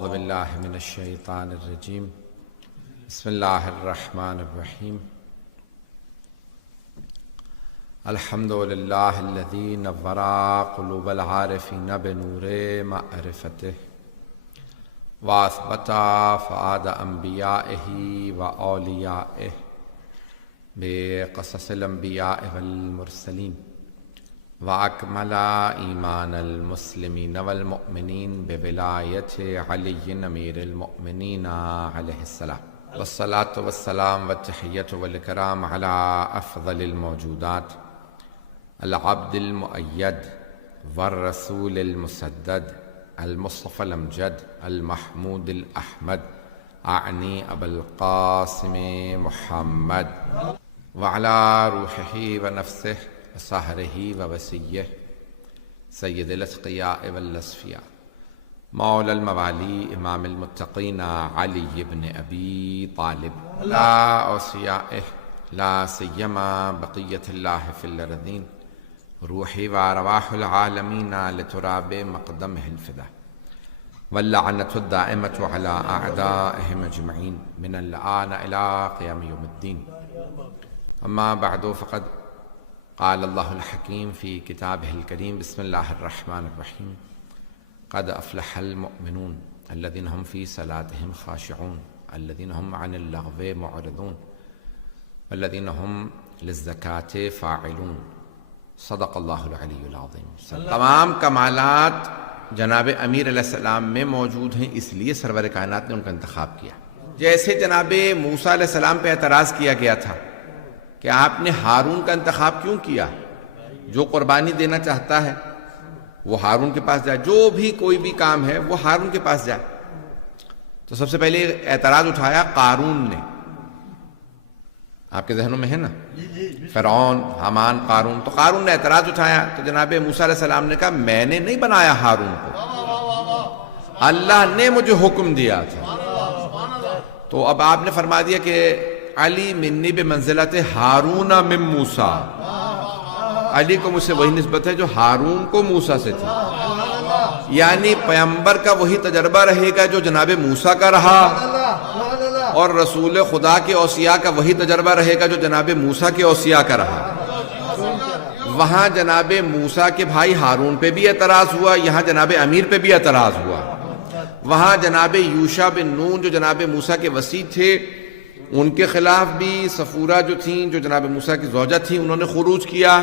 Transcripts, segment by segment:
اعوذ باللہ من الشیطان الرجیم بسم اللہ الرحمن الرحیم الحمد للہ الذی نور قلوب العارفین بنور معرفتہ واثبت فؤاد انبیائہ واولیائہ بقصص الانبیاء والمرسلین وَأَكْمَلَ إِيمَانَ الْمُسْلِمِينَ وَالْمُؤْمِنِينَ بِوِلَایَةِ عَلِيٍّ أَمِيرِ الْمُؤْمِنِينَ عَلَيْهِ السَّلَامُ وَالصَّلَاةُ وَالسَّلَامُ وَالتَّحِيَّةُ وَالْإِكْرَامُ عَلَى أَفْضَلِ الْمَوْجُودَاتِ الْعَبْدِ الْمُؤَيَّدِ وَالرَّسُولِ الْمُسَدَّدِ الْمُصْطَفَى الْأَمْجَدِ الْمَحْمُودِ الْأَحْمَدِ أعني أبا القاسم محمد وعلى روحه ونفسه وصهره ووسيه سيد الأتقياء والأصفياء مولى الموالي إمام المتقين علي بن أبي طالب لا أوصيائه لا سيما بقية الله في الأرضين روحي وأرواح العالمين لتراب مقدمه الفدا واللعنة الدائمة على أعدائهم أجمعين من الآن إلى قيام يوم الدين أما بعد فقد قال الله الحكيم في كتابه الكريم بسم الله الرحمن الرحيم قد أفلح المؤمنون الذين هم في صلاتهم خاشعون الذين هم عن اللغو معرضون والذين هم للزكاة فاعلون صدق اللہ العلی العظیم. تمام کمالات جناب امیر علیہ السلام میں موجود ہیں، اس لیے سرور کائنات نے ان کا انتخاب کیا. جیسے جناب موسیٰ علیہ السلام پہ اعتراض کیا گیا تھا کہ آپ نے ہارون کا انتخاب کیوں کیا، جو قربانی دینا چاہتا ہے وہ ہارون کے پاس جائے، جو بھی کوئی بھی کام ہے وہ ہارون کے پاس جائے. تو سب سے پہلے اعتراض اٹھایا قارون نے. آپ کے ذہنوں میں ہے نا فرعون، حامان، قارون. تو قارون نے اعتراض اٹھایا تو جناب موسیٰ علیہ السلام نے کہا میں نے نہیں بنایا ہارون کو، اللہ نے مجھے حکم دیا تھا. تو اب آپ نے فرما دیا کہ علی منی بمنزلت ہارون من موسیٰ، علی کو مجھ سے وہی نسبت ہے جو ہارون کو موسیٰ سے تھی. یعنی پیغمبر کا وہی تجربہ رہے گا جو جناب موسیٰ کا رہا، اور رسول خدا کے اوصیاء کا وہی تجربہ رہے گا جو جناب موسیٰ کے اوصیاء کا رہا. وہاں جناب موسیٰ کے بھائی ہارون پہ بھی اعتراض ہوا، یہاں جناب امیر پہ بھی اعتراض ہوا. وہاں جناب یوشع بن نون جو جناب موسیٰ کے وصی تھے ان کے خلاف بھی صفورہ جو تھیں جو جناب موسیٰ کی زوجہ تھیں انہوں نے خروج کیا.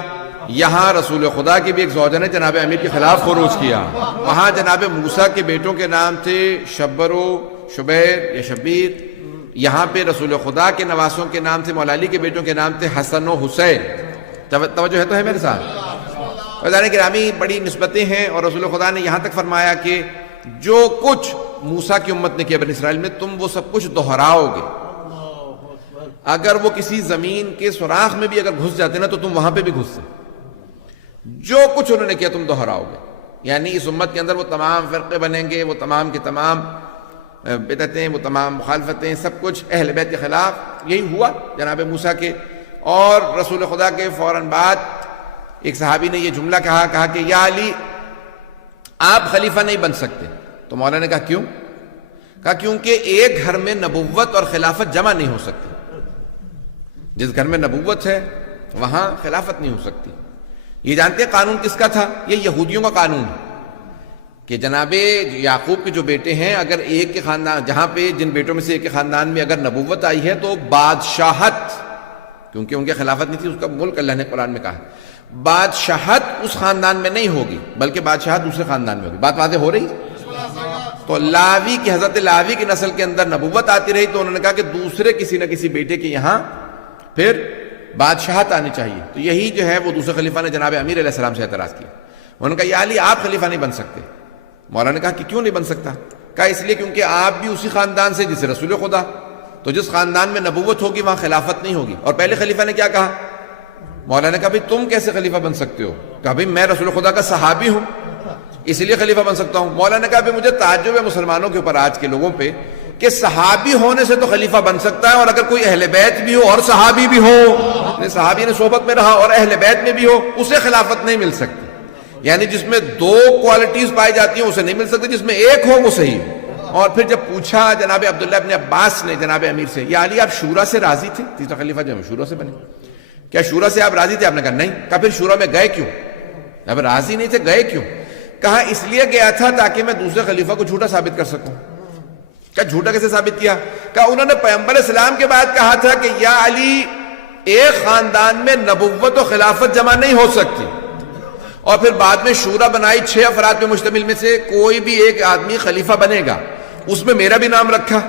یہاں رسول خدا کی بھی ایک زوجہ نے جناب امیر کے خلاف خروج کیا. وہاں جناب موسیٰ کے بیٹوں کے نام تھے شبر و شبیر یا شبیر، یہاں پہ رسول خدا کے نواسوں کے نام تھے، مولا علی کے بیٹوں کے نام تھے حسن و حسین. توجہ ہے تو ہے میرے ساتھ؟ وزارت گرامی بڑی نسبتیں ہیں، اور رسول خدا نے یہاں تک فرمایا کہ جو کچھ موسیٰ کی امت نے کیا بنی اسرائیل میں تم وہ سب کچھ دہراؤ گے. اگر وہ کسی زمین کے سوراخ میں بھی اگر گھس جاتے نا تو تم وہاں پہ بھی گھستے. جو کچھ انہوں نے کیا تم دہراؤ گے. یعنی اس امت کے اندر وہ تمام فرقے بنیں گے، وہ تمام کے تمام بدعتیں، وہ تمام مخالفتیں، سب کچھ اہل بیت کے خلاف. یہی ہوا جناب موسیٰ کے. اور رسول خدا کے فوراً بعد ایک صحابی نے یہ جملہ کہا کہ یا علی آپ خلیفہ نہیں بن سکتے. تو مولا نے کہا کیوں؟ کہا کیونکہ ایک گھر میں نبوت اور خلافت جمع نہیں ہو سکتی. جس گھر میں نبوت ہے وہاں خلافت نہیں ہو سکتی. یہ جانتے ہیں قانون کس کا تھا؟ یہ یہودیوں کا قانون ہے کہ جناب یعقوب کے جو بیٹے ہیں اگر ایک کے خاندان، جہاں پہ جن بیٹوں میں سے ایک کے خاندان میں اگر نبوت آئی ہے تو بادشاہت، کیونکہ ان کے خلافت نہیں تھی، اس کا ملک اللہ نے قرآن میں کہا ہے، بادشاہت اس خاندان میں نہیں ہوگی بلکہ بادشاہت دوسرے خاندان میں ہوگی. بات واضح ہو رہی؟ تو لاوی کی حضرت لاوی کی نسل کے اندر نبوت آتی رہی تو انہوں نے کہا کہ دوسرے کسی نہ کسی بیٹے کے یہاں پھر بادشاہت آنی چاہیے. تو یہی جو ہے وہ دوسرے خلیفہ نے جناب امیر علیہ السلام سے اعتراض کیا. انہوں نے کہا یا علی آپ خلیفہ نہیں بن سکتے. مولا نے کہا کہ کیوں نہیں بن سکتا؟ کہا اس لیے کیونکہ آپ بھی اسی خاندان سے جسے رسول خدا، تو جس خاندان میں نبوت ہوگی وہاں خلافت نہیں ہوگی. اور پہلے خلیفہ نے کیا کہا؟ مولا نے کہا بھئی تم کیسے خلیفہ بن سکتے ہو؟ کہا بھئی میں رسول خدا کا صحابی ہوں اس لیے خلیفہ بن سکتا ہوں. مولا نے کہا بھئی مجھے تعجب ہے مسلمانوں کے اوپر آج کے لوگوں پہ کہ صحابی ہونے سے تو خلیفہ بن سکتا ہے، اور اگر کوئی اہل بیت بھی ہو اور صحابی بھی ہو، صحابی نے صحبت میں رہا اور اہل بیت میں بھی ہو، اسے خلافت نہیں مل سکتی. یعنی جس میں دو کوالٹیز پائی جاتی ہیں اسے نہیں مل سکتی، جس میں ایک ہو وہ صحیح ہے. اور پھر جب پوچھا جناب عبداللہ ابن عباس نے جناب امیر سے، یا علی آپ شورا سے راضی تھے؟ تیسرا خلیفہ جو شورا سے بنے، کیا شورا سے آپ راضی تھے؟ آپ نے کہا نہیں۔ کہا پھر شورا میں گئے کیوں؟ اب راضی نہیں تھے، گئے کیوں؟ کہا اس لیے گیا تھا تاکہ میں دوسرے خلیفہ کو جھوٹا ثابت کر سکوں۔ کہا جھوٹا کیسے ثابت کیا؟ کہا انہوں نے پیغمبر اسلام کے بعد کہا تھا کہ یا علی ایک خاندان میں نبوت و خلافت جمع نہیں ہو سکتی، اور پھر بعد میں شورا بنائی 6 افراد پہ مشتمل، میں سے کوئی بھی ایک آدمی خلیفہ بنے گا، اس میں میرا بھی نام رکھا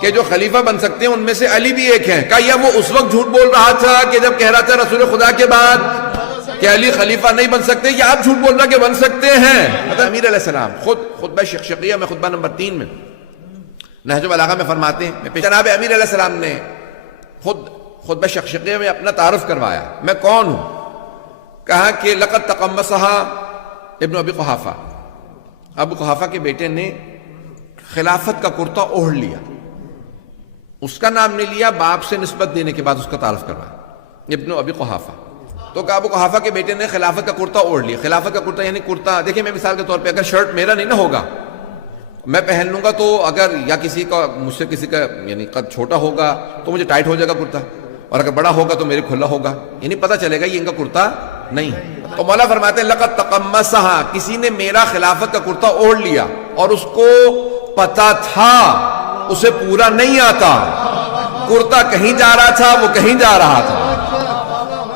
کہ جو خلیفہ بن سکتے ہیں ان میں سے علی بھی ایک ہیں۔ کہا یا وہ اس وقت جھوٹ بول رہا تھا کہ جب کہہ رہا تھا رسول خدا کے بعد کہ علی خلیفہ نہیں بن سکتے، یا آپ جھوٹ بول رہا کہ بن سکتے ہیں؟ امیر علیہ السلام خود خطبہ شقشقیہ میں خطبہ نمبر 3 میں نہج البلاغہ میں فرماتے ہیں، جناب امیر علیہ السلام نے خود خطبہ شقشقیہ میں اپنا تعارف کروایا، میں کون ہوں؟ کہا کہ لقد تقمصها ابن ابی قحافہ، ابو قحافہ کے بیٹے نے خلافت کا کرتا اوڑھ لیا، اس کا نام نہیں لیا، باپ سے نسبت دینے کے بعد اس کا تعارف کروایا، ابن ابی قحافہ۔ تو کہا ابو قحافہ کے بیٹے نے خلافت کا کرتا اوڑھ لیا۔ خلافت کا کرتا یعنی کرتا، دیکھیں میں مثال کے طور پہ اگر شرٹ میرا نہیں نہ ہوگا، میں پہن لوں گا، تو اگر یا کسی کا مجھ سے کسی کا یعنی قد چھوٹا ہوگا تو مجھے ٹائٹ ہو جائے گا کرتا، اور اگر بڑا ہوگا تو میرے کھلا ہوگا، یعنی پتہ چلے گا یہ ان کا کرتا نہیں ہے۔ تو مولا فرماتے ہیں لقد تقمصها، کسی نے میرا خلافت کا کرتا اوڑھ لیا اور اس کو پتا تھا اسے پورا نہیں آتا، کرتا کہیں جا رہا تھا، وہ کہیں جا رہا تھا۔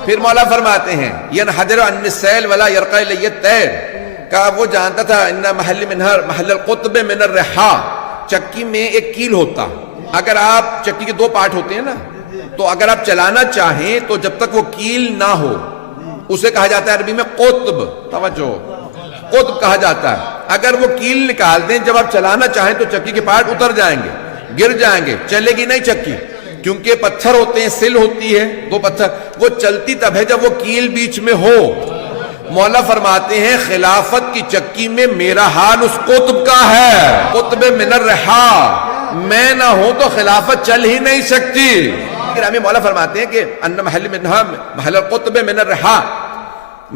پھر مولا فرماتے ہیں ینحدر عن السیل ولا یرقى الی الطیر، کہا وہ جانتا تھا ان محل القطب من الرحا، چکی میں ایک کیل ہوتا، اگر آپ چکی کے 2 پارٹ ہوتے ہیں نا، تو اگر آپ چلانا چاہیں تو جب تک وہ کیل نہ ہو اسے کہا جاتا ہے عربی میں قطب، توجہ قطب کہا جاتا ہے۔ اگر وہ کیل نکال دیں جب آپ چلانا چاہیں تو چکی کے پارٹ اتر جائیں گے، گر جائیں گے، چلے گی نہیں چکی، کیونکہ پتھر ہوتے ہیں، سل ہوتی ہے 2 پتھر، وہ چلتی تب ہے جب وہ کیل بیچ میں ہو۔ مولا فرماتے ہیں خلافت کی چکی میں میرا حال اس قطب کا ہے، قطب من الرحا، میں نہ ہوں تو خلافت چل ہی نہیں سکتی۔ گرامی مولا فرماتے ہیں کہ ان محل القطب من الرحا،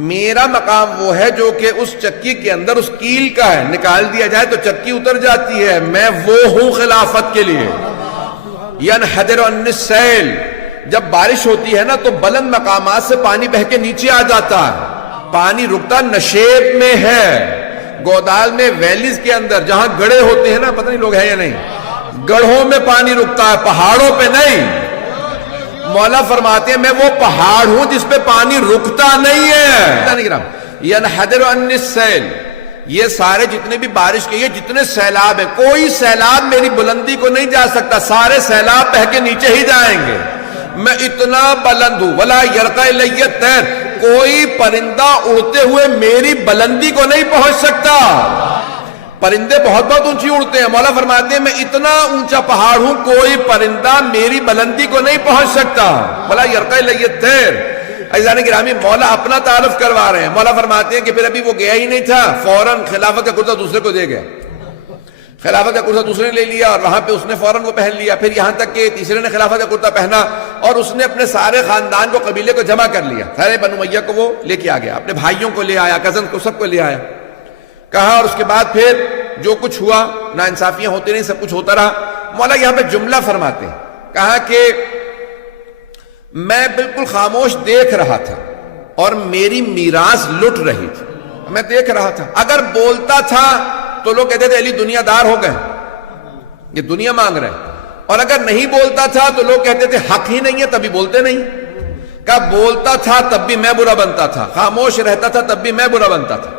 میرا مقام وہ ہے جو کہ اس چکی کے اندر اس کیل کا ہے، نکال دیا جائے تو چکی اتر جاتی ہے، میں وہ ہوں خلافت کے لیے۔ ینحدر عن السیل، جب بارش ہوتی ہے نا تو بلند مقامات سے پانی بہہ کے نیچے آ جاتا ہے، پانی رکتا نشیب میں ہے، گودال میں ویلیز کے اندر جہاں گڑھے ہوتے ہیں نا، پتہ نہیں لوگ ہیں یا نہیں، گڑھوں میں پانی رکتا ہے، پہاڑوں پہ نہیں۔ مولا فرماتے ہیں میں وہ پہاڑ ہوں جس پہ پانی رکتا نہیں ہے۔ ینحدر عن السیل، یہ سارے جتنے بھی بارش کے یہ جتنے سیلاب ہیں، کوئی سیلاب میری بلندی کو نہیں جا سکتا، سارے سیلاب بہ کے نیچے ہی جائیں گے، میں اتنا بلند ہوں۔ ولا یرقى الی الطیر، کوئی پرندہ اڑتے ہوئے میری بلندی کو نہیں پہنچ سکتا، پرندے بہت بہت اونچی اڑتے ہیں، مولا فرماتے ہیں میں اتنا اونچا پہاڑ ہوں کوئی پرندہ میری بلندی کو نہیں پہنچ سکتا۔ ولا یرقى الی الطیر۔ عزیزان گرامی مولا اپنا تعارف کروا رہے ہیں، مولا فرماتے ہیں کہ پھر ابھی وہ گیا ہی نہیں تھا، فوراً خلافت کا کرتا دوسرے کو دے گیا، خلافت کا کرتا دوسرے نے لے لیا اور وہاں پہ اس نے فوراً وہ پہن لیا، پھر یہاں تک کہ تیسرے نے خلافت کا کرتا پہنا اور اس نے اپنے سارے خاندان کو قبیلے کو جمع کر لیا، سارے بنو امیہ کو وہ لے کے آ گیا، اپنے بھائیوں کو لے آیا، کزن کو سب کو لے آیا، کہا اور اس کے بعد پھر جو کچھ ہوا ناانصافیاں ہوتی نہیں، سب کچھ ہوتا رہا۔ مولا یہاں پہ جملہ فرماتے ہیں، کہا کہ میں بالکل خاموش دیکھ رہا تھا اور میری میراث لٹ رہی تھی، میں دیکھ رہا تھا، اگر بولتا تھا تو لوگ کہتے تھے علی دنیا دار ہو گئے، یہ دنیا مانگ رہے، اور اگر نہیں بولتا تھا تو لوگ کہتے تھے حق ہی نہیں ہے تبھی بولتے نہیں، کہا بولتا تھا تب بھی میں برا بنتا تھا، خاموش رہتا تھا تب بھی میں برا بنتا تھا۔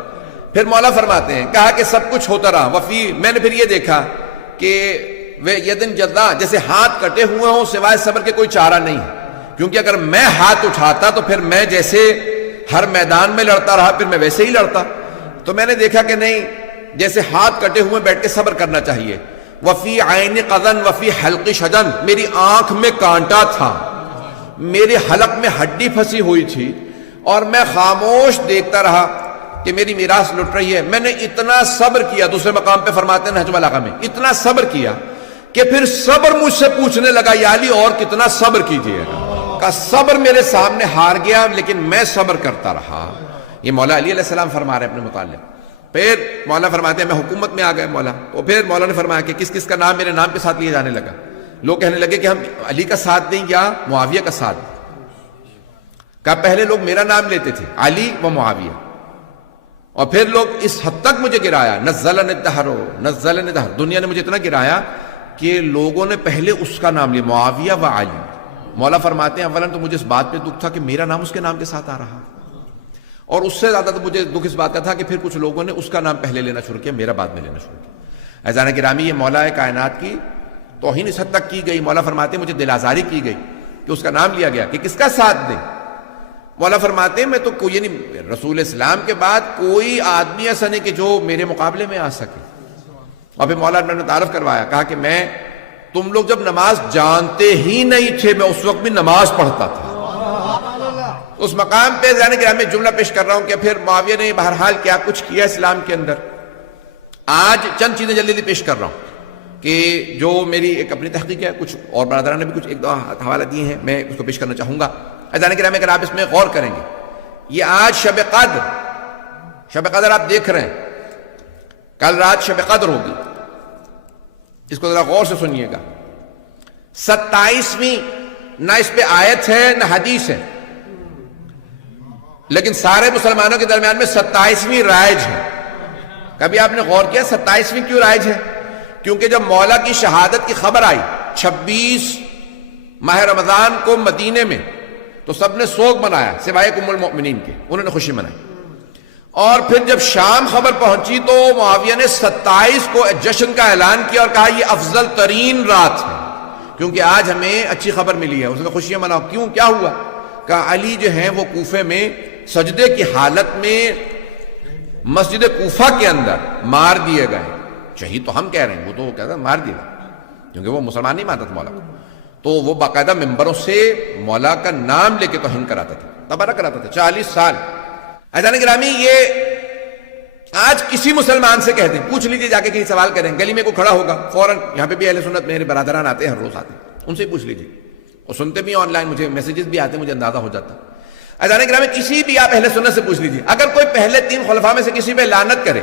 پھر مولا فرماتے ہیں کہا کہ سب کچھ ہوتا رہا، وفی میں نے پھر یہ دیکھا کہ وہ یدن جدا، جیسے ہاتھ کٹے ہوئے ہوں سوائے صبر کے کوئی چارہ نہیں ہے، کیونکہ اگر میں ہاتھ اٹھاتا تو پھر میں جیسے ہر میدان میں لڑتا رہا پھر میں ویسے ہی لڑتا، تو میں نے دیکھا کہ نہیں، جیسے ہاتھ کٹے ہوئے بیٹھ کے صبر کرنا چاہیے۔ وفی عین قذن وفی حلق شجن، میری آنکھ میں کانٹا تھا، میرے حلق میں ہڈی پھنسی ہوئی تھی، اور میں خاموش دیکھتا رہا کہ میری میراث لٹ رہی ہے۔ میں نے اتنا صبر کیا، دوسرے مقام پہ فرماتے ہیں نہج البلاغہ میں، اتنا صبر کیا کہ پھر صبر مجھ سے پوچھنے لگا یا علی اور کتنا صبر کیجئے گا، کہ صبر میرے سامنے ہار گیا لیکن میں صبر کرتا رہا۔ یہ مولا علی علیہ السلام فرما رہے ہیں اپنے متعلق۔ پھر مولا فرماتے ہیں میں حکومت میں آ گئے مولا. تو پھر مولا نے فرمایا کہ کس کس کا نام میرے نام کے ساتھ لیا جانے لگا. لوگ کہنے لگے کہ ہم علی کا ساتھ دیں یا معاویہ کا ساتھ دیں. کہا پہلے لوگ میرا نام لیتے تھے علی و معاویہ، اور پھر لوگ اس حد تک مجھے گرایا، نزلن الدہر نزلن الدہر، دنیا نے مجھے اتنا گرایا کہ لوگوں نے پہلے اس کا نام لیا معاویہ و علی. مولا فرماتے ہیں اولاً تو مجھے اس بات پہ دکھ تھا کہ میرا نام اس کے نام کے ساتھ آ رہا، اور اس سے زیادہ تو مجھے دکھ اس بات کا تھا کہ پھر کچھ لوگوں نے اس کا نام پہلے لینا شروع کیا، میرا بعد میں لینا شروع کیا. اذان گرامی، یہ مولا کائنات کی توہین اس حد تک کی گئی. مولا فرماتے ہیں مجھے دل آزاری کی گئی کہ اس کا نام لیا گیا کہ کس کا ساتھ دیں. مولا فرماتے ہیں میں تو کوئی نہیں، رسول اسلام کے بعد کوئی آدمی ایسا نہیں کہ جو میرے مقابلے میں آ سکے. اور پھر مولا نے تعارف کروایا، کہا کہ میں تم لوگ جب نماز جانتے ہی نہیں تھے، میں اس وقت بھی نماز پڑھتا تھا. اس مقام پہ جانے کے میں جملہ پیش کر رہا ہوں کہ پھر معاویہ نے بہرحال کیا کچھ کیا اسلام کے اندر. آج چند چیزیں جلدی پیش کر رہا ہوں کہ جو میری ایک اپنی تحقیق ہے، کچھ اور برادران نے بھی کچھ ایک دو حوالہ دیے ہیں، میں اس کو پیش کرنا چاہوں گا. اذان کرام اگر آپ اس میں غور کریں گے، یہ آج شب قدر آپ دیکھ رہے ہیں، کل رات شب قدر ہوگی. اس کو ذرا غور سے سنیے گا. 27ویں نہ اس پہ آیت ہے نہ حدیث ہے، لیکن سارے مسلمانوں کے درمیان میں 27ویں رائج ہے. کبھی آپ نے غور کیا 27ویں کیوں رائج ہے؟ کیونکہ جب مولا کی شہادت کی خبر آئی 26 ماہ رمضان کو مدینے میں، تو سب نے سوگ منایا سوائے ام المؤمنین کے، انہوں نے خوشی منائی. اور پھر جب شام خبر پہنچی تو معاویہ نے 27 کو جشن کا اعلان کیا اور کہا یہ افضل ترین رات ہے کیونکہ آج ہمیں اچھی خبر ملی ہے. اس نے خوشیاں مناؤ. کیوں، کیا ہوا؟ کہا علی جو ہیں وہ کوفے میں سجدے کی حالت میں مسجد کوفہ کے اندر مار دیے گئے. شہید تو ہم کہہ رہے ہیں، وہ تو کہتا مار دیا کیونکہ وہ مسلمان نہیں مانتا تھا مولا کو. تو وہ باقاعدہ ممبروں سے مولا کا نام لے کے توہین کراتا تھا، تبرہ کراتا تھا 40 سال. اذان گرامی، یہ آج کسی مسلمان سے کہتے ہیں، پوچھ لیجئے جا کے کہیں سوال کریں، گلی میں کوئی کھڑا ہوگا فوراً، یہاں پہ بھی اہل سنت میرے برادران آتے ہیں، ہر روز آتے ہیں، ان سے پوچھ لیجئے، اور سنتے بھی آن لائن، مجھے میسیجز بھی آتے ہیں، مجھے اندازہ ہو جاتا. اذان گرامی، کسی بھی آپ اہل سنت سے پوچھ لیجئے، اگر کوئی پہلے 3 خلفاء میں سے کسی پہ لعنت کرے،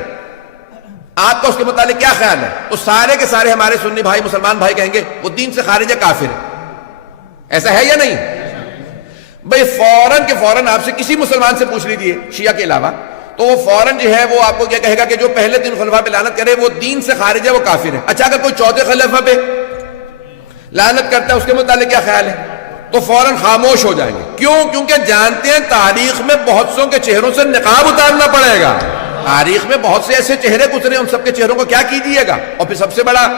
آپ کا اس کے متعلق کیا خیال ہے؟ تو سارے کے سارے ہمارے سنی بھائی، مسلمان بھائی کہیں گے وہ دین سے خارج ہے، کافر ہے. ایسا ہے یا نہیں؟ بھئی فوراً کے فوراً آپ سے کسی مسلمان سے پوچھ لیجئے شیعہ کے علاوہ، تو وہ فوراً جو ہے وہ آپ کو کیا کہے گا کہ جو پہلے 3 خلفاء پہ لعنت کرے وہ دین سے خارج ہے، وہ کافر ہے. اچھا اگر کوئی 4تھے خلیفہ پہ لعنت کرتا ہے، اس کے متعلق کیا خیال ہے؟ تو فوراً خاموش ہو جائیں گے. کیوں؟ کیونکہ جانتے ہیں تاریخ میں بہت سوں کے چہروں سے نقاب اتارنا پڑے گا. تاریخ میں بہت سے ایسے چہرے گزرے، ان سب کے چہروں کو کیا کیجیے گا؟ اور پھر سب سے بڑا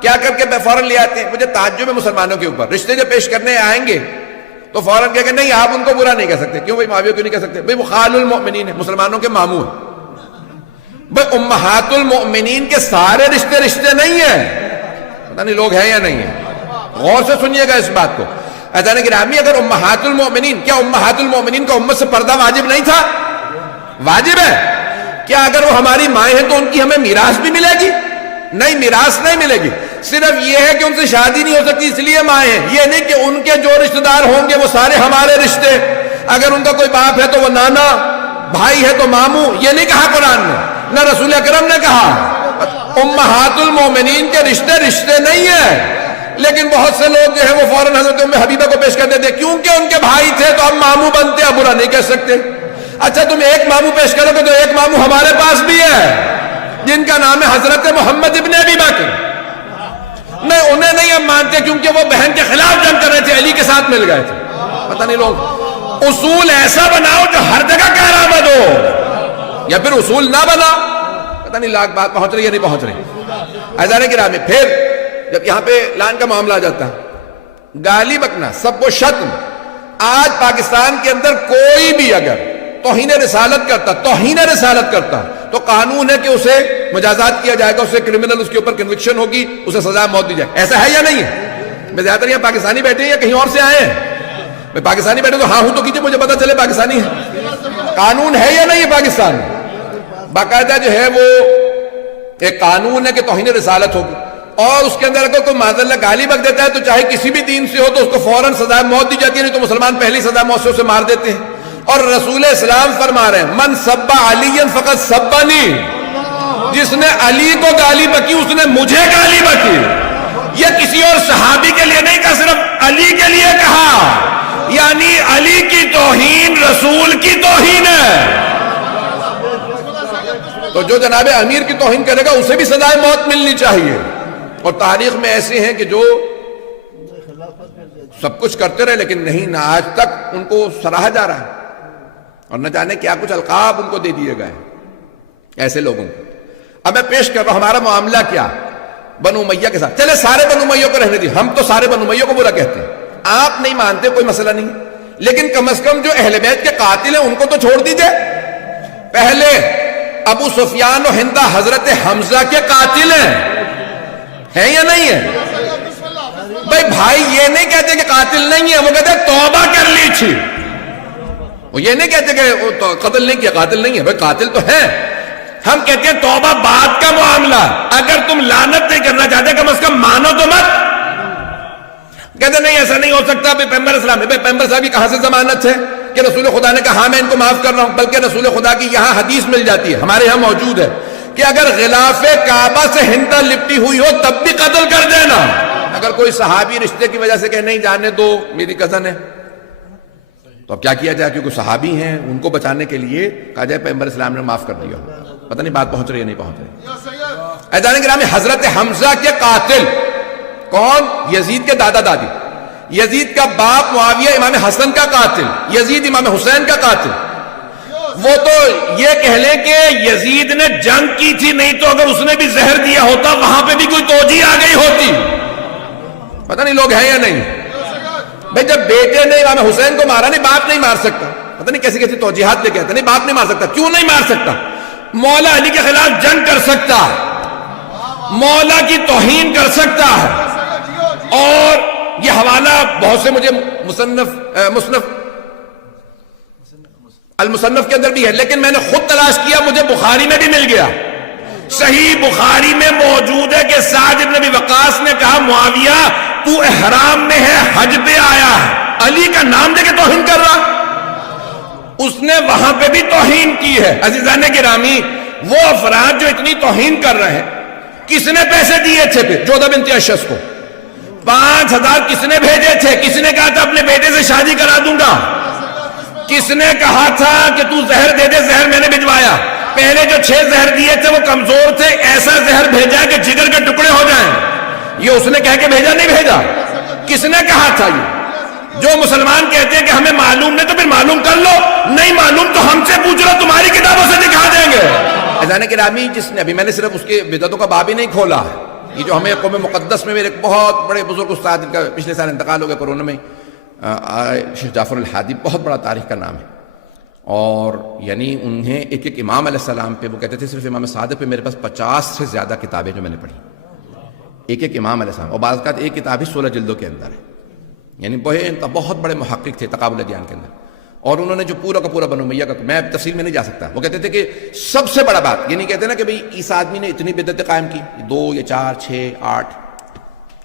کیا کر کے فوراً لے آتے ہیں. مجھے تعجب ہے مسلمانوں کے اوپر، رشتے جب پیش کرنے آئیں گے تو فوراً کہہ کہ نہیں آپ ان کو برا نہیں کہہ سکتے. کیوں بھائی؟ معاویہ کیوں نہیں کہہ سکتے؟ بھائی وہ خال المؤمنین ہے، مسلمانوں کے ماموں ہیں. بھائی امہات المؤمنین کے سارے رشتے نہیں ہیں. پتہ نہیں لوگ ہیں یا نہیں ہیں، غور سے سنیے گا اس بات کو. اذان گرامی، اگر امہات المؤمنین، کیا امہات المؤمنین کا امت سے پردہ واجب نہیں تھا؟ واجب ہے. کیا اگر وہ ہماری مائیں ہیں تو ان کی ہمیں میراث بھی ملے گی؟ نہیں، میراث نہیں ملے گی. صرف یہ ہے کہ ان سے شادی نہیں ہو سکتی اس لیے مائیں ہیں، یہ نہیں کہ ان کے جو رشتہ دار ہوں گے وہ سارے ہمارے رشتے. اگر ان کا کوئی باپ ہے تو وہ نانا، بھائی ہے تو ماموں. یہ نہیں کہا قرآن نے، نہ رسول اکرم نے کہا. امہات المومنین کے رشتے نہیں ہیں. لیکن بہت سے لوگ جو ہے وہ فوراً حضرت ام حبیبہ کو پیش کر دیتے کیونکہ ان کے بھائی تھے تو ہم ماموں بنتے، اب برا نہیں کہہ سکتے. اچھا تم ایک ماموں پیش کرو گے تو ایک ماموں ہمارے پاس بھی ہے جن کا نام ہے حضرت محمد ابن ابی بکر. نہیں، انہیں نہیں ہم مانتے کیونکہ وہ بہن کے خلاف جنگ کر رہے تھے، علی کے ساتھ مل گئے تھے. پتہ نہیں لوگ اصول ایسا بناؤ جو ہر جگہ کارآمد ہو، یا پھر اصول نہ بنا. پتہ نہیں لاکھ بات پہنچ رہی ہے نہیں پہنچ رہی. اذان گرامی، پھر جب یہاں پہ لعن کا معاملہ آ جاتا ہے، گالی بکنا، سب و شتم. آج پاکستان کے اندر کوئی بھی اگر توہین رسالت کرتا تو قانون ہے کہ اسے مجازات کیا جائے گا، اسے کرمنل، اس کے اوپر کنوکشن ہوگی، اسے سزا موت دی جائے. ایسا ہے یا نہیں ہے؟ میں زیادہ تر یہاں پاکستانی بیٹھے ہیں یا کہیں اور سے آئے ہیں؟ میں پاکستانی بیٹھے تو ہاں ہوں تو کیجئے، مجھے پتا چلے پاکستانی ہے. قانون ہے یا نہیں ہے پاکستان میں؟ باقاعدہ جو ہے وہ ایک قانون ہے کہ توہین رسالت ہوگی، اور اس کے اندر اگر کوئی معذاللہ گالی بک دیتا ہے تو چاہے کسی بھی دین سے ہو تو اس کو فوراً سزا موت دی جاتی ہے، نہیں تو مسلمان پہلی سزا موت سے اسے مار دیتے ہیں. اور رسول اسلام فرما رہے ہیں من سب علی فقط سبنی، جس نے علی کو گالی بکی اس نے مجھے گالی بکی. یہ کسی اور صحابی کے لیے نہیں کہا، صرف علی کے لیے کہا. یعنی علی کی توہین رسول کی توہین ہے. تو جو جناب امیر کی توہین کرے گا اسے بھی سزائے موت ملنی چاہیے. اور تاریخ میں ایسے ہیں کہ جو سب کچھ کرتے رہے لیکن نہیں، نہ آج تک ان کو سراہا جا رہا ہے اور نہ جانے کیا کچھ القاب ان کو دے دیے گئے ایسے لوگوں کو. اب میں پیش کر رہا ہوں ہمارا معاملہ کیا بنو امیہ کے ساتھ. چلے سارے بنو امیہ کو رہنے دی، ہم تو سارے بنو امیہ کو برا کہتے ہیں. آپ نہیں مانتے کوئی مسئلہ نہیں، لیکن کم از کم جو اہل بیت کے قاتل ہیں ان کو تو چھوڑ دیجئے. پہلے ابو سفیان و ہندہ حضرت حمزہ کے قاتل ہیں یا نہیں ہیں؟ بھائی یہ نہیں کہتے کہ قاتل نہیں ہے، وہ کہتے ہیں توبہ کر لی تھی. وہ یہ نہیں کہتے کہ قتل نہیں کیا، قاتل نہیں ہے. بھائی قاتل تو ہے. ہم کہتے ہیں توبہ بعد کا معاملہ. اگر تم لعنت نہیں کرنا چاہتے کم از کم مانو تو مت. کہتے نہیں ایسا نہیں ہو سکتا. پیغمبر اسلام پیغمبر صاحب کی کہاں سے ضمانت ہے کہ رسول خدا نے کہا ہاں میں ان کو معاف کر رہا ہوں؟ بلکہ رسول خدا کی یہاں حدیث مل جاتی ہے، ہمارے یہاں موجود ہے کہ اگر غلاف کعبہ سے ہندہ لپٹی ہوئی ہو تب بھی قتل کر دینا. اگر کوئی صحابی رشتے کی وجہ سے کہ نہیں جانے دو میری کزن ہے تو اب کیا کیا جائے؟ کیونکہ صحابی ہیں ان کو بچانے کے لیے کہا جائے پیغمبر اسلام نے معاف کر دیا. پتہ نہیں بات پہنچ رہی ہے نہیں پہنچ رہی. اذان گرامی حضرت حمزہ کے قاتل کون؟ یزید کے دادا دادی. یزید کا باپ معاویہ امام حسن کا قاتل، یزید امام حسین کا قاتل. وہ تو یہ کہہ لیں کہ یزید نے جنگ کی تھی، نہیں تو اگر اس نے بھی زہر دیا ہوتا وہاں پہ بھی کوئی توجیہ آ گئی ہوتی. پتہ نہیں لوگ ہیں یا نہیں. بھئی جب بیٹے نے امام حسین کو مارا نہیں، باپ نہیں مار سکتا. پتہ نہیں کیسی کیسی توجیہات لے کے آتے. نہیں باپ نہیں مار سکتا. کیوں نہیں مار سکتا؟ مولا علی کے خلاف جنگ کر سکتا، مولا کی توہین کر سکتا ہے. اور یہ حوالہ بہت سے مجھے مصنف المصنف کے اندر بھی ہے، لیکن میں نے خود تلاش کیا، مجھے بخاری میں بھی مل گیا. صحیح بخاری میں موجود ہے کہ سعد بن ابی وقاص نے کہا معاویہ تو احرام میں ہے، حج پہ آیا ہے، علی کا نام لے کے توہین کر رہا. اس نے وہاں پہ بھی توہین کی ہے. عزیزان گرامی وہ افراد جو اتنی توہین کر رہے ہیں، کس نے پیسے دیے تھے؟ پھر جودہ بنت اشعث کو 5,000 کس نے بھیجے تھے؟ کس نے کہا تھا اپنے بیٹے سے شادی کرا دوں گا؟ کس نے کہا تھا کہ تو زہر دے دے؟ زہر میں نے بھجوایا. پہلے جو 6 زہر دیے تھے وہ کمزور تھے، ایسا زہر بھیجا کہ جگر کے ٹکڑے ہو جائیں. یہ اس نے کہہ کے بھیجا نہیں بھیجا؟ کس نے کہا تھا؟ یہ جو مسلمان کہتے ہیں کہ ہمیں معلوم نہیں تو پھر معلوم کر لو، نہیں معلوم تو ہم سے پوچھ لو، تمہاری کتابوں سے دکھا دیں گے. اذان گرامی جس نے ابھی میں نے صرف اس کے بدعتوں کا باب ہی نہیں کھولا. یہ جو ہمیں قوم مقدس میں میرے ایک بہت بڑے بزرگ استاد جن کا پچھلے سال انتقال ہو گیا کورونا میں، شیخ جعفر الحادی، بہت بڑا تاریخ کا نام ہے. اور یعنی انہیں ایک ایک امام علیہ السلام پہ وہ کہتے تھے صرف امام صادق پہ میرے پاس 50 سے زیادہ کتابیں جو میں نے پڑھی، ایک ایک امام علیہ السلام. اور بعض اوقات ایک کتاب ہی 16 جلدوں کے اندر ہے. یعنی بہت بڑے محقق تھے تقابل ادیان کے اندر. اور انہوں نے جو پورا کا پورا بنو امیہ کا، میں تفصیل میں نہیں جا سکتا، وہ کہتے تھے کہ سب سے بڑا بات یہ نہیں کہتے نا کہ بھئی اس آدمی نے اتنی بدعتیں قائم کی، 2 یا 4 6 8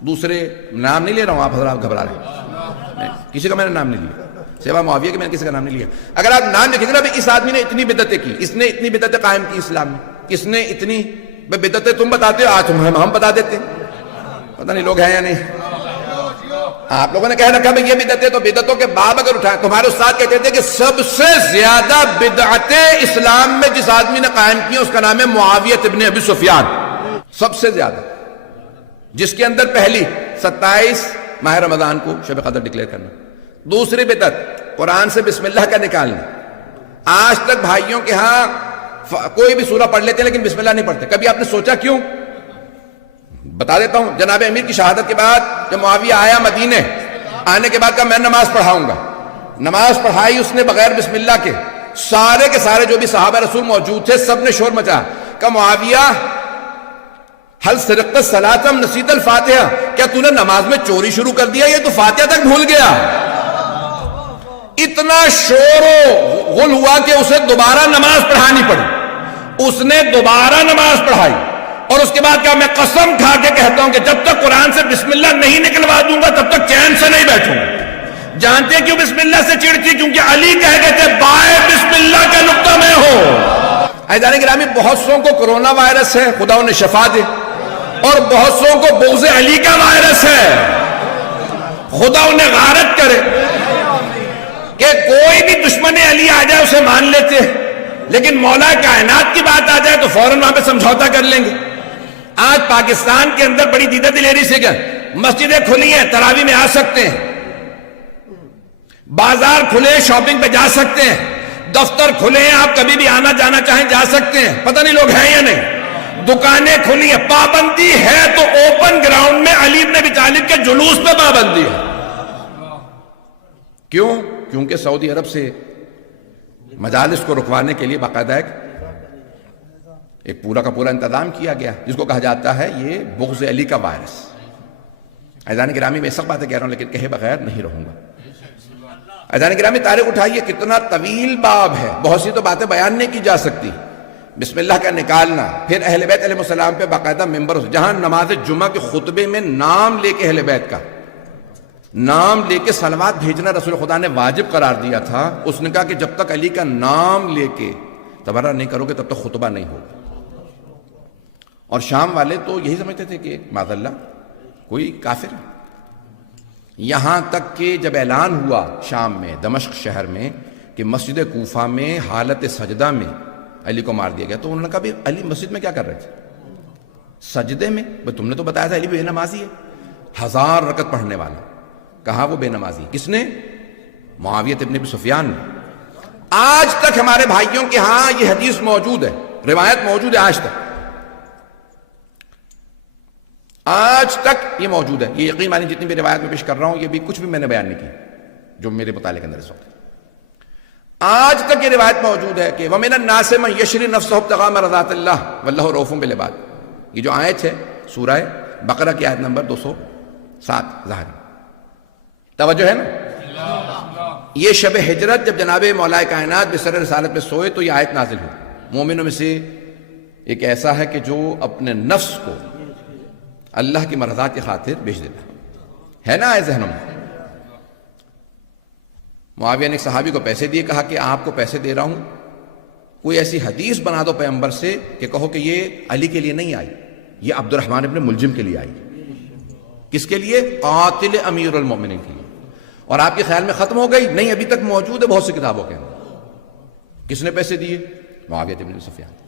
دوسرے نام نہیں لے رہا ہوں، آپ حضرات گھبرا رہے ہیں، کسی کا میں نے نام نہیں لیا سوا معاویہ کے، میں نے کسی کا نام نہیں لیا. اگر آپ نام لکھیں گے نا اس آدمی نے اتنی بدعتیں کی، اس نے اتنی بدعتیں قائم کی اسلام میں، کس نے اتنی بدعتیں تم بتاتے ہو، آج ہم بتا دیتے ہیں. پتہ نہیں لوگ ہیں یا نہیں. آپ لوگوں نے کہہ رکھا بھئی یہ بدعتیں، تو بدعتوں کے باب اگر اٹھائیں، تمہارے استاد کہتے تھے کہ سب سے زیادہ بدعتیں اسلام میں جس آدمی نے قائم کی اس کا نام ہے معاویہ ابن ابی سفیان. سب سے زیادہ، جس کے اندر پہلی 27 ماہ رمضان کو شب قدر ڈکلیئر کرنا. دوسری بدعت قرآن سے بسم اللہ کا نکالنا. آج تک بھائیوں کے ہاں کوئی بھی سورہ پڑھ لیتے ہیں لیکن بسم اللہ نہیں پڑھتے. کبھی آپ نے سوچا کیوں؟ بتا دیتا ہوں. جناب امیر کی شہادت کے بعد جب معاویہ آیا مدینے، آنے کے بعد کہا میں نماز پڑھاؤں گا. نماز پڑھائی اس نے بغیر بسم اللہ کے. سارے کے سارے جو بھی صحابہ رسول موجود تھے سب نے شور مچا. کہا معاویہ حل سرقت الصلاۃ ام نسیت الفاتحہ، کیا تو نے نماز میں چوری شروع کر دیا؟ یہ تو فاتحہ تک بھول گیا. اتنا شور و غل ہوا کہ اسے دوبارہ نماز پڑھانی پڑی. اس نے دوبارہ نماز پڑھائی اور اس کے بعد کہا میں قسم کھا کے کہتا ہوں کہ جب تک قرآن سے بسم اللہ نہیں نکلوا دوں گا تب تک چین سے نہیں بیٹھوں گا. جانتے کیوں بسم اللہ سے چڑتی؟ کیونکہ علی کہہ گئے تھے بائے بسم اللہ کا نقطہ میں ہو. عزیزان گرامی بہت سو کو کرونا وائرس ہے، خدا انہیں شفا دے، اور بہت سو کو بغض علی کا وائرس ہے، خدا انہیں غارت کرے، کہ کوئی بھی دشمن علی آ جائے اسے مان لیتے ہیں، لیکن مولا کائنات کی بات آ جائے تو فوراً وہاں پہ سمجھوتا کر لیں گے۔ آج پاکستان کے اندر بڑی دیدہ دلیری سے مسجدیں کھلی ہیں، تراویح میں آ سکتے ہیں، بازار کھلے شاپنگ پہ جا سکتے ہیں، دفتر کھلے ہیں، آپ کبھی بھی آنا جانا چاہیں جا سکتے ہیں، پتہ نہیں لوگ ہیں یا نہیں، دکانیں کھلی ہیں۔ پابندی ہے تو اوپن گراؤنڈ میں علی بن ابی طالب کے جلوس پہ پابندی ہے۔ کیوں؟ کیونکہ سعودی عرب سے مجالس کو رکوانے کے لیے باقاعدہ ایک پورا کا پورا انتظام کیا گیا، جس کو کہا جاتا ہے یہ بغض علی کا وائرس۔ عزیزان گرامی میں سب باتیں کہہ رہا ہوں لیکن کہے بغیر نہیں رہوں گا۔ عزیزان گرامی تاریخ اٹھائیے، کتنا طویل باب ہے، بہت سی تو باتیں بیان نہیں کی جا سکتی۔ بسم اللہ کا نکالنا، پھر اہل بیت علیہ السلام پہ باقاعدہ ممبر، جہاں نماز جمعہ کے خطبے میں نام لے کے اہل بیت کا نام لے کے صلوات بھیجنا رسول خدا نے واجب قرار دیا تھا۔ اس نے کہا کہ جب تک علی کا نام لے کے تبرہ نہیں کرو گے تب تک خطبہ نہیں ہوگا۔ اور شام والے تو یہی سمجھتے تھے کہ معاذ اللہ کوئی کافر ہے، یہاں تک کہ جب اعلان ہوا شام میں دمشق شہر میں کہ مسجد کوفہ میں حالت سجدہ میں علی کو مار دیا گیا، تو انہوں نے کہا بھی علی مسجد میں کیا کر رہے تھے؟ سجدے میں؟ تم نے تو بتایا تھا علی بے نمازی ہے، 1000 رکعت پڑھنے والا، کہا وہ بے نمازی؟ کس نے؟ معاویہ ابن ابی سفیان نے۔ آج تک ہمارے بھائیوں کے ہاں یہ حدیث موجود ہے، روایت موجود ہے، آج تک یہ موجود ہے۔ یہ یقین مانی جتنی بھی روایت میں پیش کر رہا ہوں یہ بھی کچھ بھی میں نے بیان نہیں کی جو میرے مطالعے کے اندر اس وقت، آج تک یہ روایت موجود ہے کہ وَمِنَ النَّاسِ مَن يَشْرِي نَفْسَهُ ابْتِغَاءَ مَرْضَاتِ اللَّهِ وَاللَّهُ رَءُوفٌ بِالْعِبَادِ۔ یہ جو آیت ہے سورہ بقرہ کی آیت نمبر 207 ظاہر توجہ ہے نا۔ یہ شب ہجرت جب جناب مولا کائنات بسر رسالت میں سوئے تو یہ آیت نازل ہوئی۔ مومنوں میں سے ایک ایسا ہے کہ جو اپنے نفس کو اللہ کی مرضات کی خاطر بیچ دیتا ہے نا، آئے ذہنوں میں۔ معاویہ نے ایک صحابی کو پیسے دیے، کہا کہ آپ کو پیسے دے رہا ہوں، کوئی ایسی حدیث بنا دو پیغمبر سے کہ کہو کہ یہ علی کے لیے نہیں آئی، یہ عبد الرحمن ابن ملجم کے لیے آئی۔ کس کے لیے؟ قاتل امیر المومنین کے لیے۔ اور آپ کے خیال میں ختم ہو گئی؟ نہیں، ابھی تک موجود ہے بہت سی کتابوں کے اندر۔ کس نے پیسے دیے؟ معاویہ ابن سفیان۔